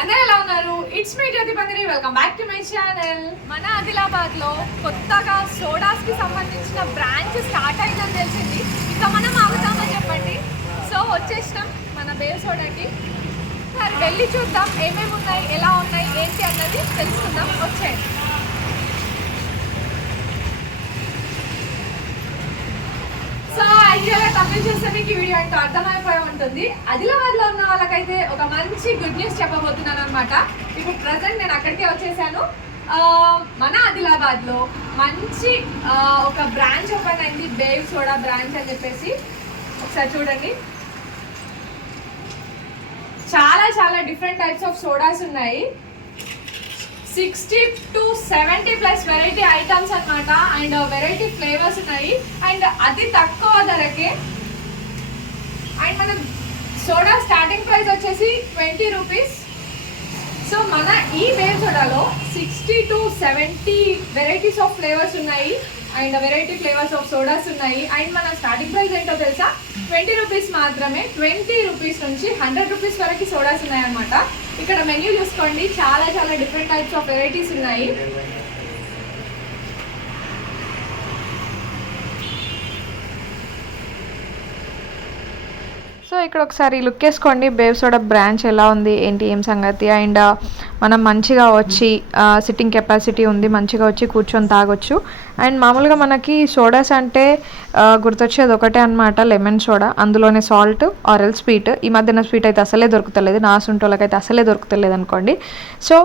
అందరూ ఎలా ఉన్నారు? It's me Jyothi Pandiri welcome back to my channel మన ఆదిలాబాద్లో కొత్తగా సోడాస్కి సంబంధించిన బ్రాంచ్ స్టార్ట్ అయిందని తెలిసింది. ఇంకా మనం ఆగుతామని చెప్పండి. సో వచ్చేసినాం మన బేల్ సోడాకి. మరి వెళ్ళి చూద్దాం ఏమేమి ఉన్నాయి ఎలా ఉన్నాయి ఏంటి అన్నది తెలుసుకుందాం. వచ్చేయండి సో యాక్చువల్గా తమిళ చూస్తే మీకు ఈ వీడియో అంటే అర్థమైపోయి ఉంటుంది. ఆదిలాబాద్లో ఉన్న వాళ్ళకైతే ఒక మంచి గుడ్ న్యూస్ చెప్పబోతున్నాను అనమాట ఇప్పుడు ప్రజెంట్ నేను అక్కడికే వచ్చేసాను. మన ఆదిలాబాద్లో మంచి ఒక బ్రాంచ్ ఓపెన్ అయింది. బేవ్ సోడా బ్రాంచ్ అని చెప్పేసి ఒకసారి చూడండి. చాలా చాలా డిఫరెంట్ టైప్స్ ఆఫ్ సోడాస్ ఉన్నాయి. Sixty to seventy plus variety items అనమాట అండ్ వెరైటీ ఫ్లేవర్స్ ఉన్నాయి. అండ్ అతి తక్కువ ధరకే అండ్ మన సోడా స్టార్టింగ్ ప్రైస్ వచ్చేసి ట్వంటీ రూపీస్ సో మన ఈ వేవ్ సోడాలో sixty to seventy varieties of flavours ఉన్నాయి. And variety flavours of sodas ఉన్నాయి. అండ్ మన స్టార్టింగ్ ప్రైస్ ఏంటో తెలుసా? ట్వంటీ రూపీస్ మాత్రమే ట్వంటీ రూపీస్ నుంచి హండ్రెడ్ రూపీస్ వరకు సోడాస్ ఉన్నాయన్నమాట. ఇక్కడ మెన్యూ చూసుకోండి. చాలా చాలా డిఫరెంట్ టైప్స్ ఆఫ్ వెరైటీస్ ఉన్నాయి. సో ఇక్కడ ఒకసారి లుక్ వేసుకోండి. బేవ్ సోడా బ్రాంచ్ ఎలా ఉంది? ఏంటి? ఏం సంగతి? అండ్ uh, మనం మంచిగా వచ్చి uh, సిట్టింగ్ కెపాసిటీ ఉంది. మంచిగా వచ్చి కూర్చొని తాగొచ్చు. అండ్ మామూలుగా మనకి సోడాస్ అంటే uh, గుర్తొచ్చేది ఒకటే అనమాట లెమన్ సోడా. అందులోనే సాల్ట్ ఆరెల్ స్వీట్ ఈ మధ్యన స్వీట్ అయితే అసలే దొరుకుతలేదు. నా సుంటోళ్ళకైతే అసలే దొరుకుతలేదు అనుకోండి సో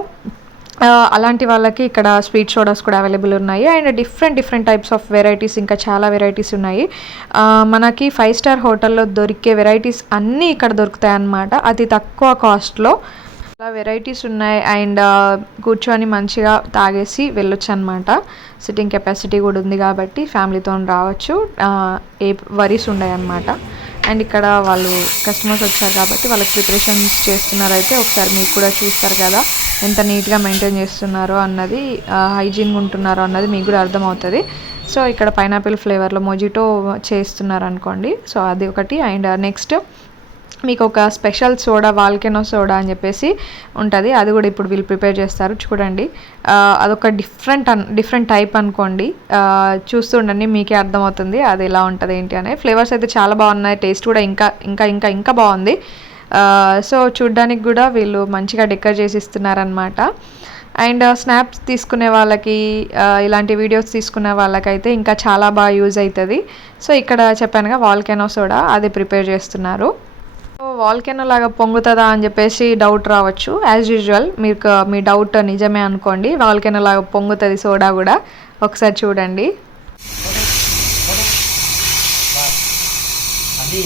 అలాంటి వాళ్ళకి ఇక్కడ స్వీట్ సోడాస్ కూడా అవైలబుల్ ఉన్నాయి. And different different types of varieties ఇంకా చాలా వెరైటీస్ ఉన్నాయి. మనకి ఫైవ్ స్టార్ హోటల్లో దొరికే వెరైటీస్ అన్నీ ఇక్కడ దొరుకుతాయి అన్నమాట. అతి తక్కువ కాస్ట్లో చాలా వెరైటీస్ ఉన్నాయి. అండ్ కూర్చొని మంచిగా తాగేసి వెళ్ళొచ్చు అనమాట సిట్టింగ్ కెపాసిటీ కూడా ఉంది కాబట్టి ఫ్యామిలీతో రావచ్చు. ఏ వరీస్ ఉన్నాయి అన్నమాట అండ్ ఇక్కడ వాళ్ళు కస్టమర్స్ వచ్చారు కాబట్టి వాళ్ళకి ప్రిపరేషన్స్ చేస్తున్నారు అయితే ఒకసారి మీకు కూడా చూస్తారు కదా ఎంత నీట్గా మెయింటైన్ చేస్తున్నారో అన్నది హైజీన్గా ఉంటున్నారో అన్నది మీకు కూడా అర్థమవుతుంది. సో ఇక్కడ పైనాపిల్ ఫ్లేవర్లో మొజిటో చేస్తున్నారు అనుకోండి సో అది ఒకటి. అండ్ నెక్స్ట్ మీకు ఒక స్పెషల్ సోడా వాల్కెనో సోడా అని చెప్పేసి ఉంటుంది. అది కూడా ఇప్పుడు వీళ్ళు ప్రిపేర్ చేస్తారు. చూడండి. అదొక డిఫరెంట్ అన్ డిఫరెంట్ టైప్ అనుకోండి. చూస్తుండండి మీకే అర్థమవుతుంది అది ఎలా ఉంటుంది ఏంటి అని. ఫ్లేవర్స్ అయితే చాలా బాగున్నాయి. టేస్ట్ కూడా ఇంకా ఇంకా ఇంకా ఇంకా బాగుంది. సో చూడ్డానికి కూడా వీళ్ళు మంచిగా డెకర్ చేసి ఇస్తున్నారనమాట అండ్ స్నాప్స్ తీసుకునే వాళ్ళకి ఇలాంటి వీడియోస్ తీసుకునే వాళ్ళకైతే ఇంకా చాలా బాగా యూజ్ అవుతుంది. సో ఇక్కడ చెప్పానుగా వాల్కెనో సోడా అది ప్రిపేర్ చేస్తున్నారు. వాల్కెనో లాగా పొంగుతుందా అని చెప్పేసి డౌట్ రావచ్చు. యాజ్ యూజువల్ మీకు మీ డౌట్ నిజమే అనుకోండి. వాల్కెనో లాగా పొంగుతుంది సోడా కూడా. ఒకసారి చూడండి. अभी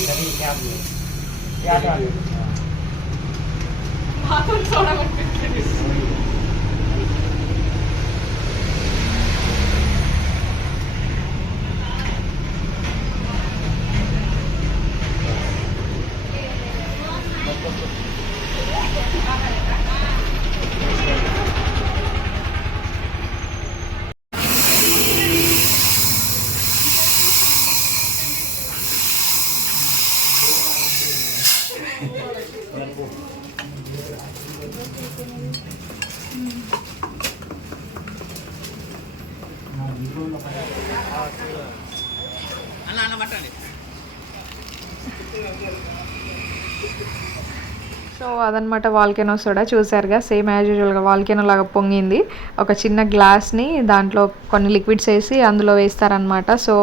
సో అదనమాట వాల్కెనో సోడా చూసారుగా సేమ్ యాజ్ యూజువల్గా వాల్కెనో లాగా పొంగింది. ఒక చిన్న గ్లాస్ని దాంట్లో కొన్ని లిక్విడ్స్ వేసి అందులో వేస్తారనమాట సో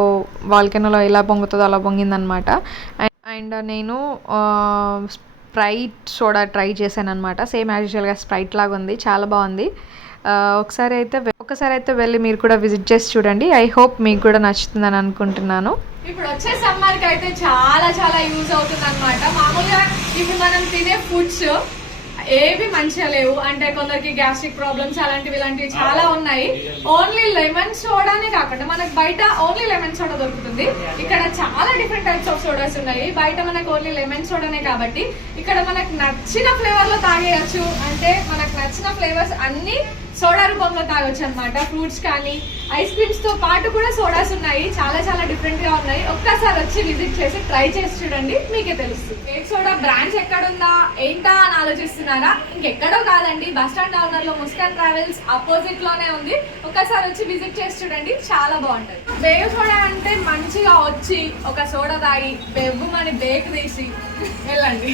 వాల్కెనోలో ఎలా పొంగుతుందో అలా పొంగిందనమాట అండ్ నేను స్ప్రైట్ సోడా ట్రై చేశాను అనమాట సేమ్ యాజ్ యూజువల్గా స్ప్రైట్ లాగా ఉంది చాలా బాగుంది. ఒకసారి అయితే ఒకసారి అయితే వెళ్ళి మీరు కూడా విజిట్ చేసి చూడండి. ఐ హోప్ మీకు కూడా నచ్చుతుందని అనుకుంటున్నాను. ఇప్పుడు వచ్చే సమ్మర్కి అయితే చాలా చాలా యూజ్ అవుతుంది అనమాట మామూలుగా ఇప్పుడు మనం తినే ఫుడ్స్ ఏవి మంచిగా లేవు. అంటే కొందరికి గ్యాస్ట్రిక్ ప్రాబ్లమ్స్ అలాంటివి ఇలాంటివి చాలా ఉన్నాయి. ఓన్లీ లెమన్ సోడానే కాకుండా మనకు బయట ఓన్లీ లెమన్ సోడా దొరుకుతుంది. ఇక్కడ చాలా డిఫరెంట్ టైప్స్ ఆఫ్ సోడాస్ ఉన్నాయి. బయట మనకు ఓన్లీ లెమన్ సోడానే కాబట్టి ఇక్కడ మనకు నచ్చిన ఫ్లేవర్లో తాగేయచ్చు. అంటే మనకు నచ్చిన ఫ్లేవర్స్ అన్ని సోడా రూపంలో తాగొచ్చు అనమాట ఫ్రూట్స్ కానీ ఐస్ క్రీమ్స్తో పాటు కూడా సోడాస్ ఉన్నాయి చాలా చాలా డిఫరెంట్గా ఉన్నాయి. ఒక్కసారి వచ్చి విజిట్ చేసి ట్రై చేసి చూడండి మీకే తెలుస్తుంది. కేక్ సోడా బ్రాంచ్ ఎక్కడుందా ఏంటా అని ఆలోచిస్తున్నారా? ఇంకెక్కడో కాదండి బస్ స్టాండ్ కార్నర్లో ముస్కాన్ ట్రావెల్స్ అపోజిట్లోనే ఉంది. ఒక్కసారి వచ్చి విజిట్ చేసి చూడండి చాలా బాగుంటది. బేవ్ సోడా అంటే మంచిగా వచ్చి ఒక సోడా తాగి బెవ్వమని బేక్ తీసి వెళ్ళండి.